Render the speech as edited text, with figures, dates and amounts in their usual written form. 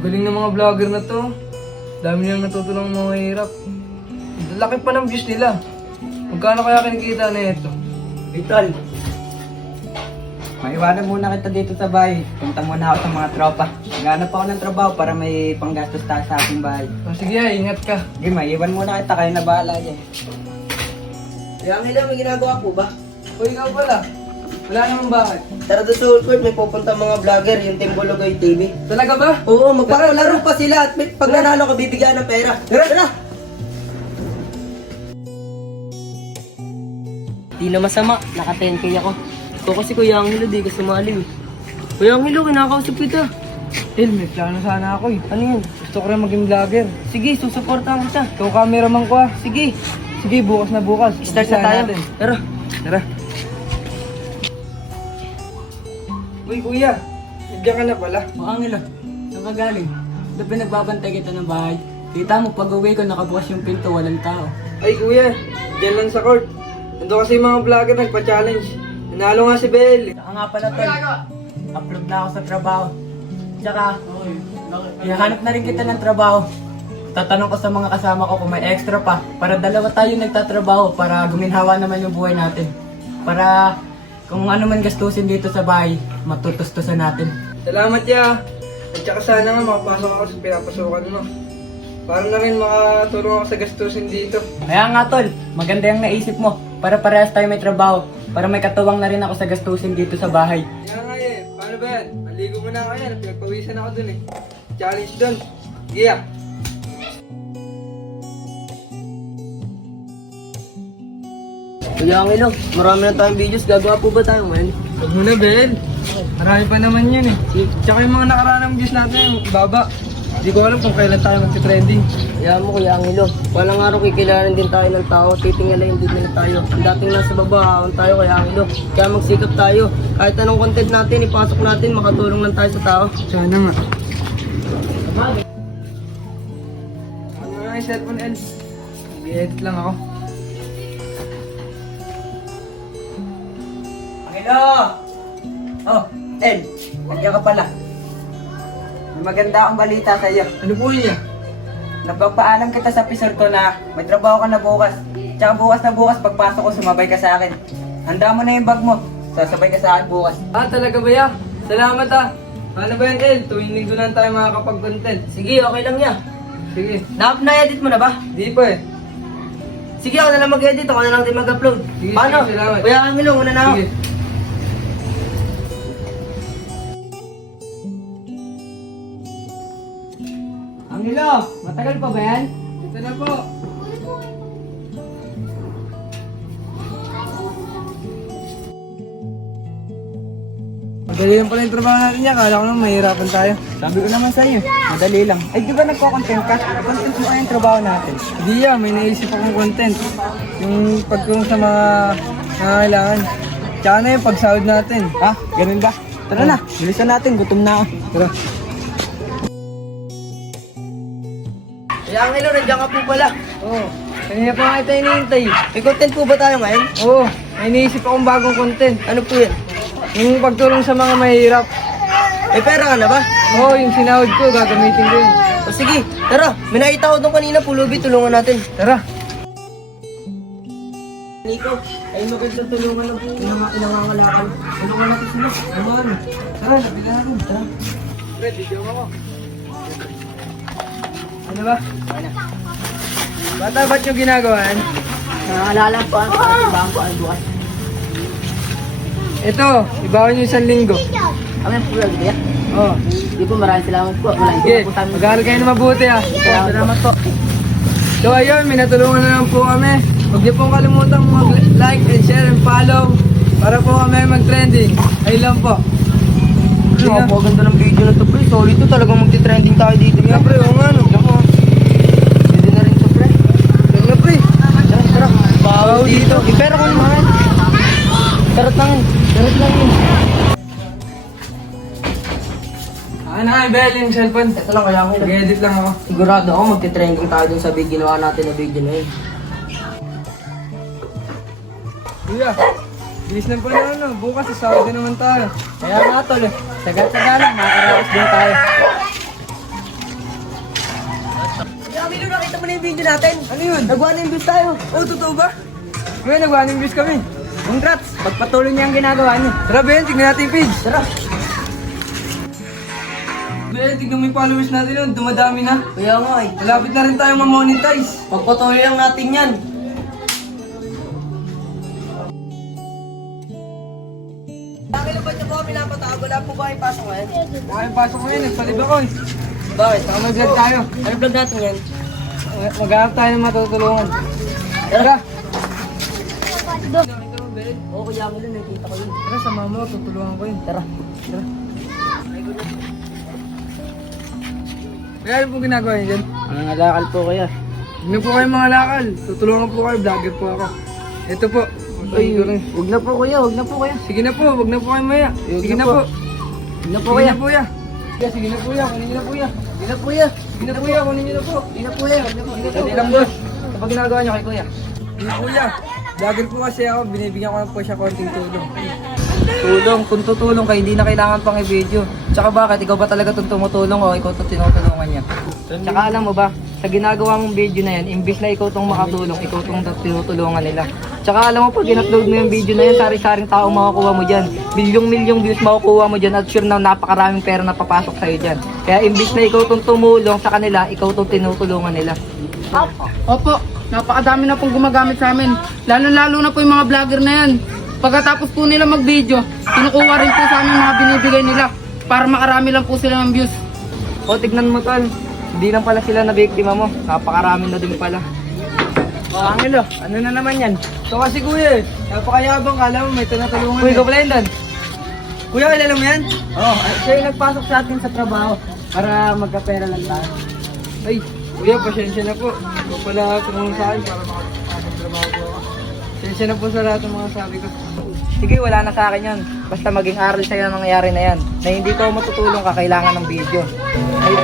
Ang galing ng mga vlogger na to. Dami nilang natutulong mga mahirap. Laki pa ng views nila. Magkano kaya kinikita na ito? Tol, maiwanan muna kita dito sa bahay. Punta muna ako sa mga tropa. Naghanap ako ng trabaho para may panggastos tayo sa ating bahay. Oh, sige, ingat ka. Sige, maiwan muna kita. Kayo na bahala dyan. Kaya nila, may ginagawa po ba? O ikaw pala. Wala namang bakit. Tara doon sa Old Court, may pupunta mga vlogger, yung Team Bulugoy TV. Talaga ba? Oo, magpapalaro pa sila at pag nanalo ka, bibigyan ng pera. Tara! Di na masama, naka 10k ako. Ikaw kasi Kuya Angelo, di ka sumali. Kuya Angelo, kinakausap kita. El, may plano sana ako eh. Ano yun? Gusto ko rin maging vlogger. Sige, susuportahan kita. Ikaw cameraman ko ah. Sige, Sige, bukas na bukas. start na Umpisahan tayo. natin. Tara. Tara. Uy, kuya. Nandiyan ka na pala. Angelo, saan ka galing? Doon pinagbabantay kita ng bahay. Kita mo, pag uwi ko, nakabukas yung pinto, walang tao. Ay, kuya. Diyan lang sa court. Nandun kasi yung mga vlogger nagpa-challenge. Nanalo nga si Bel. Saka nga pala, Tol. Upload na ako sa trabaho. Tsaka, ihanap na rin kita ng trabaho. Tatanong ko sa mga kasama ko kung may extra pa. Para dalawa tayo nagtatrabaho para guminhawa naman yung buhay natin. Para kung ano man gastusin dito sa bahay, matutustusan natin. Salamat ya. At saka sana nga makapasok ako sa pinapasukan mo. Para na rin makatulong ako sa gastusin dito. Kaya nga, Tol, maganda yung naisip mo. Para parehas tayo may trabaho. Para may katuwang na rin ako sa gastusin dito sa bahay. Kaya nga eh. Paano ba yan? Maligo mo na ako yan. Pinagpawisan ako dun eh. Challenge dun. Sige ah. Kuya Angelo, marami na tayong videos. Gagawa po ba tayo ngayon? Huwag mo na, Bel. Marami pa naman yan eh. Tsaka yung mga nakaraang views natin, baba. Hindi ko alam kung kailan tayo magti-trending. Kaya mo Kuya Angelo, walang araw kikilalanin din tayo ng tao. Titingalayin din nila tayo. Ang dating nasa baba, haon tayo Kuya Angelo. Kaya magsikap tayo. Kahit anong content natin, ipasok natin, makatulong lang tayo sa tao. Sana nga. Ano nga yung cellphone, El? Nag-edit lang ako. Angelo! Oh, El, nandiyan ka pala. May maganda akong balita sa iyo. Ano po niya? Nagpapaalam kita sa pisor ko na may trabaho ka na bukas. Tsaka bukas na bukas, pagpasok ko, sumabay ka sa akin. Handa mo na yung bag mo. Sasabay ka sa akin bukas. Ah, talaga ba ya? Salamat ah. Paano ba yan, El? Tuwing linggo lang tayo makakapag-content. Sige, okay lang yan. Sige. Na-edit mo na ba? Di pa eh. Sige, ako na lang mag-edit. Ako na lang din mag-upload. Sige, Paano? sige, salamat. Kuya Angelo, una na ako. Sige. Angelo, matagal pa ba yan? Ito na po. Madali lang pala yung trabaho natin niya. Kala ko naman mahirapan tayo. Sabi ko naman sa iyo, madali lang. Ay, di ba nagko-content ka? Content mo yung trabaho natin. Hindi yan, may naisip akong content. Yung pagtulong sa mga nangangailangan. Tsaka na yung pagsahod natin. Ha? Ganun ba? Tara na, bilisan natin, gutom na ako. Tara. Kuya Angelo, nandiyan ka po pala. Oo. Kanina pa nga ito hinihintay. May content po ba tayo ngayon? Oo. May naisip akong bagong content. Ano po yan? Yung pagtulong sa mga mahirap. May pera ka na ba? Oo, yung sinahod ko, gagamitin ko yun. O sige, tara. May nakita ko doon kanina, pulubi, tulungan natin. Tara. Nico, ay magandang tulungan ng pinangangalakan. Tulungan natin sila. Ano? Tara, lapitan natin. Tara. Pre, video ako. Ano ba? Bata, ba't yung ginagawan? Nangangalakan po ang trabaho ko ay bukas. Ito, ibawan nyo 1 linggo. Kami po lang, kaya? Oo. Di po, maraming salamat po. Maraming Sige, salamat po sa amin. mag-aaral kayo na mabuti ah. Salamat po. So ayun, may natulungan na lang po kami. Huwag niyo pong kalimutan mag-like and share and follow para po kami mag-trending. Ayun lang po. Ang ganda ng video na to, pre. Solid to, talagang magti-trending tayo dito. Nga pre, oo nga no. Pwede na rin to, pre. Nga pre. Tara, tara. Bawaw dito. Ipera ko naman. Charot lang yun. Charot lang yun. Ano nga, Bel, yung cellphone. Ito lang, kaya ako yun. Mag-edit lang ako. Sigurado ako magti-trending tayo dun sa ginawa natin na video na yun. Kuya, bilis na pala ano. Bukas sasahod din naman tayo. Kaya nga tol, sagat-saga lang, makakaraos din tayo. na yung video natin. Ano yun? Nag 1 views tayo. Oh, totoo ba? Kuya, nag-1 views kami. Congrats! Pagpatuloy niya ang ginagawa niyo. Tara, Ben, tignan natin yung page. Tara. Ben, tignan mo yung followers natin yun. Dumadami na. Kaya nga eh. Malapit na rin tayo ma-monetize. Pagpatuloy lang natin yan. Bakit na ba niyo po pinapatawag? Wala po ba yung pasok ngayon? Bakit pasok ko yun? Nagsalib ako eh. Bakit? Saka mag-vlog tayo. Ano vlog natin yan? Maghanap tayo ng matutulungan. Tara. Oo, kuya mo lang. Nakita ko yun. Tara, sama mo. Tutulungan ko yun. Tara. Tara. Kaya ano po ginagawa niyo dyan? Ang nalakal po kaya. Hindi po kayo mga lakal. Tutulungan po kayo. Vlogger po ako. Ito po. Ay, huwag na po kuya, huwag na po kuya. Sige na po. Huwag na po kayo maya. Huwag Sige na na po. po. Huwag na po Sige kuya. na po ya. Sige na po ya. Kunin niyo na po ya. Hindi na po kuya. Sige na po ya. Kunin niyo na po. Hindi na po kuya, huwag na po. Dali lang boss. Kapag ginagawa niyo kay kuya. Hindi po ya. Vlogger po kasi ako. Binibigyan ko lang po siya konting tulong. Tulong, kung tutulong ka, hindi na kailangan pang i-video. Tsaka bakit, ikaw ba talaga itong tumutulong o ikaw itong tinutulungan niya? Tsaka alam mo ba, sa ginagawa mong video na yan, imbis na ikaw itong makatulong, ikaw itong tinutulungan nila. Tsaka alam mo, pag in-upload mo yung video na yan, sari-saring tao makukuha mo dyan. Milyong-milyong views makukuha mo dyan at sure na napakaraming pera na papasok sa'yo dyan. Kaya imbis na ikaw itong tumulong sa kanila, ikaw itong tinutulungan nila. Opo, napakadami na pong gumagamit sa amin. Lalo-lalo na po yung mga vlogger na yan. Pagkatapos po nila mag-video, kinukuha rin po sa amin mga binibigay nila para makarami lang po sila ng views. O, tignan mo tol, hindi lang pala sila na biktima mo, napakarami na din pala. Oh, Angelo, ano na naman yan? Ito kasi kuya eh. Napakayabang, kala mo may tinatulungan. Uy, ikaw pala yun, Dan. Kuya, kilala mo yan? Oo, siya yung nagpasok sa atin sa trabaho para magkapera lang tayo. Ay, kuya, pasensya na po. Ito pala tumulong sa akin para makapagtrabaho po ako. Pasensya na po sa lahat ng mga sabi ko. Sige, wala na sa akin yun. Basta maging aral sa'yo ang nangyayari na yan. Na hindi ko matutulong ka, kailangan ng video. Ay,